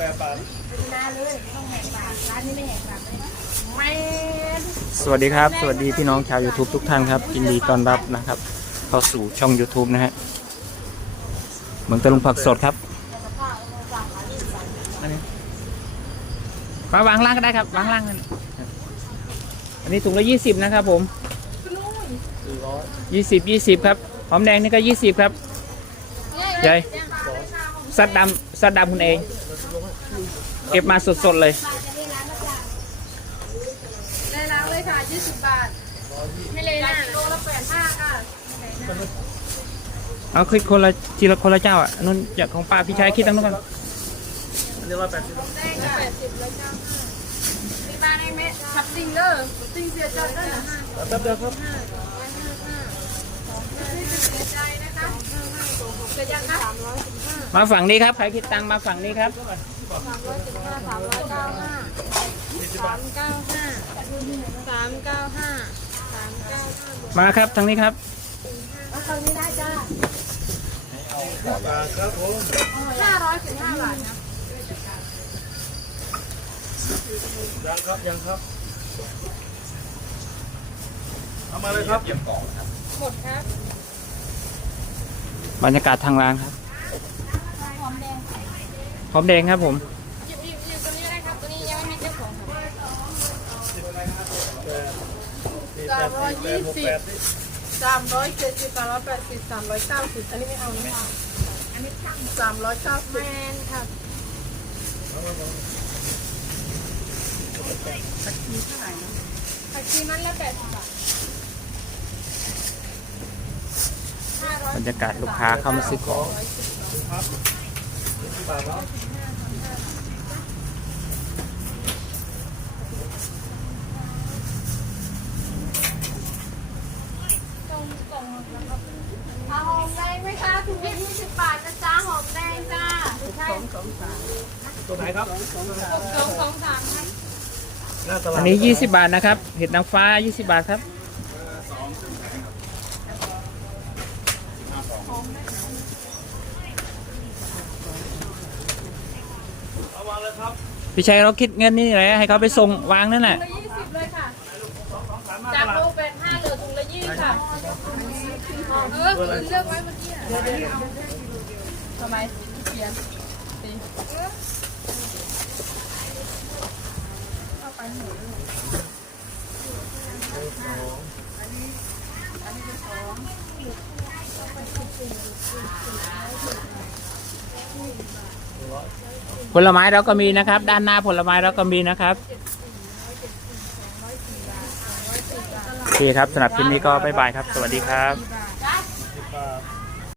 แปดบาทนาเลยต้องแหกปากร้านนี้ไม่แหกปากเลยแม่นสวัสดีครับ สวัสดีพี่น้องชาว YouTube ทุกท่านครับยินดีต้อนรับนะครับ เข้าสู่ช่อง YouTube นะฮะเหมืองตะลุงผักสดครับอันนี้มาวางล่างก็ได้ครับวางล่างกันอันนี้ถุงละยี่สิบนะครับผมสี่ร้อยยี่สิบยี่สิบครับหอมแดงนี่ก็ยี่สิบครับใหญ่สัดดำสัดดำคุณเอง เก็บมาสดๆเลย ได้ล้างเลยค่ะ 20 บาท ไม่เลยนะโลละ85ค่ะเอาคิดคนละทีละคนละเจ้าอะนุ่นจากของป้าพี่ชายคิดตั้งนู้นกันอันนี้ร้อยแปดสิบได้ค่ะ80แล้วจ้าที่บ้านให้แม่ขับซิงเด้อซิงเสียใจได้นะแป๊บเดียวครับเสียใจนะคะเสียยังคะ มาฝั่งนี้ครับ ใครคิดตังค์มาฝั่งนี้ครับ315 395 395 395มาครับทางนี้ครับเอาตรงนี้ได้จ้าบาทครับผม515บาทนะยังครับยังครับเอามาเลยครับหมดครับ บรรยากาศทางร้านครับหอมแดงหอมแดงครับผมหยิบหยิบหยิบตัวนี้ได้ครับตัวนี้ยังไม่มีเจ้าของครับสี่แปดสี่แปดหกแปดนี่สามร้อยเจ็ดสิบสามร้อยแปดสิบสามร้อยเก้าสิบอันนี้ไม่เอานะสามร้อยเก้าสิแมบนครับผักชีมันละแปดสิบบาทห้าร้อย บรรยากาศลูกค้าเข้ามาซื้อของบาทครับตรงกล่องนะครับเอาหอมแดงไหมคะถุงละยี่สิบบาทนะจ๊ะหอมแดงจ้าใช่ตัวไหนครับสองสองสามครับหน้าตลาดอันนี้ 20 บาทนะครับ เห็ดนางฟ้า 20 บาทครับ เอาวางเลย ครับพี่ชัยเราคิดเงินนี่ไหนให้เขาไปส่งวางนั่นแหละถุงละยี่สิบเลยค่ะสามหน้าจากตลาโลดแปดห้าเหลือถุงละยี่ค่ะเออคุณเลือกไว้เมื่อกี้อะทำไมเขียน ผลไม้เราก็มีนะครับ ด้านหน้าผลไม้เราก็มีนะครับโอเคครับสำหรับคลิปนี้ก็บ๊ายบายครับ สวัสดีครับ